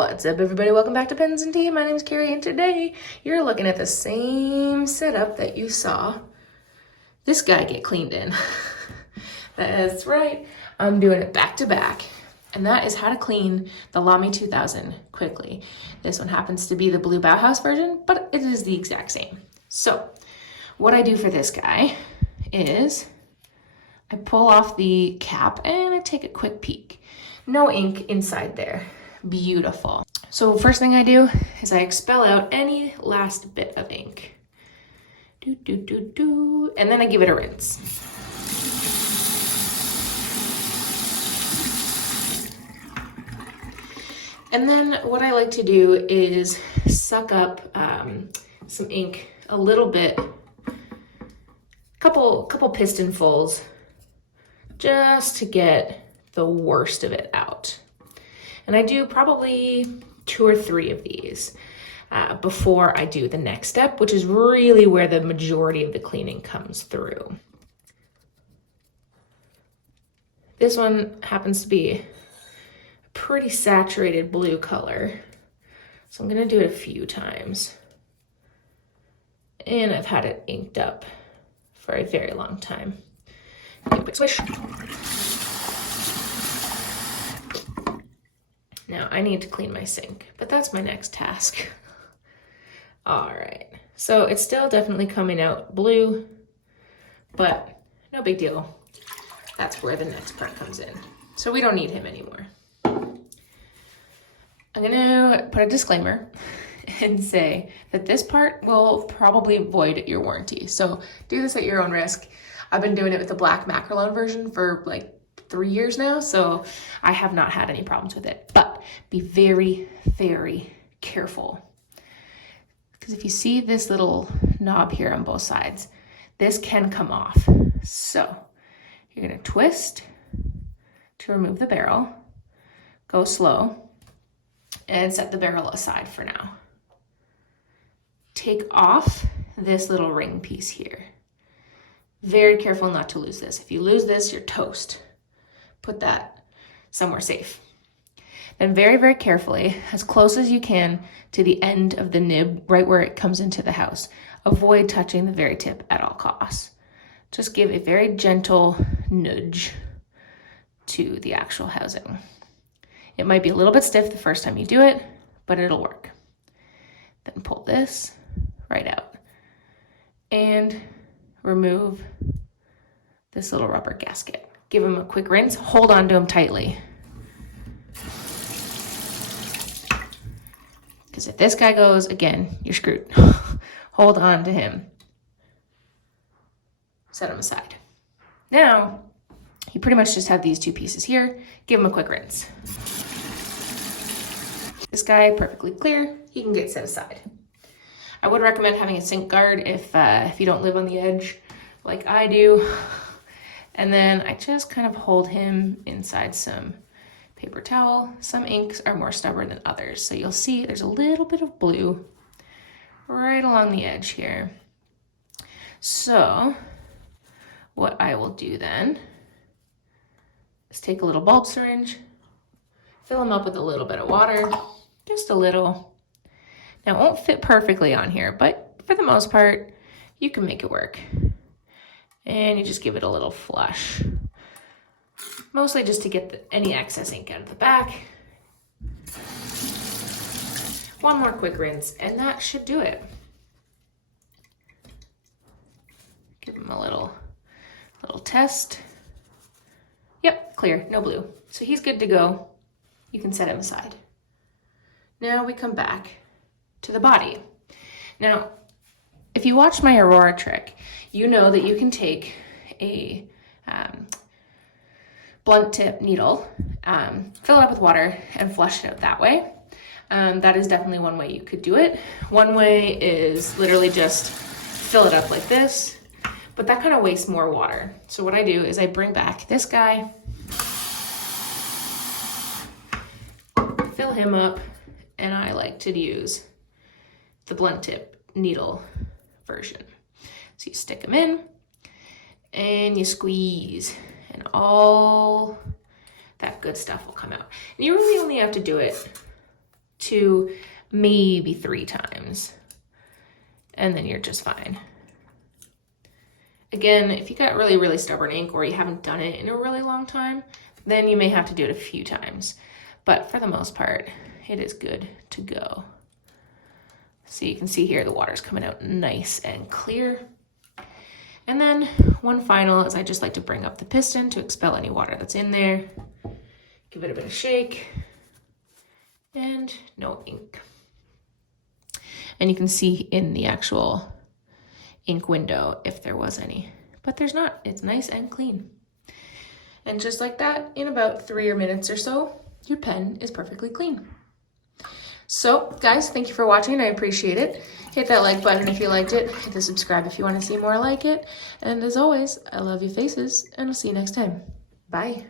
What's up, everybody? Welcome back to Pens and Tea. My name's Carrie, and today you're looking at the same setup that you saw this guy get cleaned in. That's right. I'm doing it back to back, and that is how to clean the Lamy 2000 quickly. This one happens to be the blue Bauhaus version, but it is the exact same. So what I do for this guy is I pull off the cap and I take a quick peek. No ink inside there. Beautiful. So first thing I do is I expel out any last bit of ink. And then I give it a rinse. And then what I like to do is suck up some ink a little bit, couple pistonfuls, just to get the worst of it out. And I do probably 2 or 3 of these before I do the next step, which is really where the majority of the cleaning comes through. This one happens to be a pretty saturated blue color, so I'm gonna do it a few times. And I've had it inked up for a very long time. Quick swish. Now I need to clean my sink, but that's my next task. All right, so it's still definitely coming out blue, but no big deal. That's where the next part comes in. So we don't need him anymore. I'm gonna put a disclaimer and say that this part will probably void your warranty. So do this at your own risk. I've been doing it with the black Macrolone version for like 3 years now, so I have not had any problems with it. But be very, very careful. Because if you see this little knob here on both sides, this can come off. So you're gonna twist to remove the barrel, go slow, and set the barrel aside for now. Take off this little ring piece here. Very careful not to lose this. If you lose this, you're toast. Put that somewhere safe. Then very, very carefully, as close as you can to the end of the nib, right where it comes into the house, avoid touching the very tip at all costs. Just give a very gentle nudge to the actual housing. It might be a little bit stiff the first time you do it, but it'll work. Then pull this right out and remove this little rubber gasket. Give him a quick rinse, hold on to him tightly. Because if this guy goes, again, you're screwed. Hold on to him. Set him aside. Now, you pretty much just have these 2 pieces here. Give him a quick rinse. This guy, perfectly clear, he can get set aside. I would recommend having a sink guard if you don't live on the edge like I do. And then I just kind of hold him inside some paper towel. Some inks are more stubborn than others. So you'll see there's a little bit of blue right along the edge here. So what I will do then is take a little bulb syringe, fill him up with a little bit of water, just a little. Now it won't fit perfectly on here, but for the most part, you can make it work. And you just give it a little flush. Mostly just to get any excess ink out of the back. One more quick rinse, and that should do it. Give him a little test. Yep, clear, no blue. So he's good to go. You can set him aside. Now we come back to the body. Now, if you watched my Aurora trick, you know that you can take a blunt tip needle, fill it up with water, and flush it out that way. That is definitely one way you could do it. One way is literally just fill it up like this, but that kind of wastes more water. So what I do is I bring back this guy, fill him up, and I like to use the blunt tip needle version. So you stick them in and you squeeze, and all that good stuff will come out. And you really only have to do it 2, maybe 3 times. And then you're just fine. Again, if you got really, really stubborn ink or you haven't done it in a really long time, then you may have to do it a few times. But for the most part, it is good to go. So you can see here the water's coming out nice and clear. And then one final is I just like to bring up the piston to expel any water that's in there. Give it a bit of shake. And no ink. And you can see in the actual ink window if there was any, but there's not. It's nice and clean. And just like that, in about 3 minutes or so, your pen is perfectly clean. So guys, thank you for watching. I appreciate it. Hit that like button if you liked it. Hit the subscribe if you want to see more like it. And as always, I love your faces, and I'll see you next time. Bye.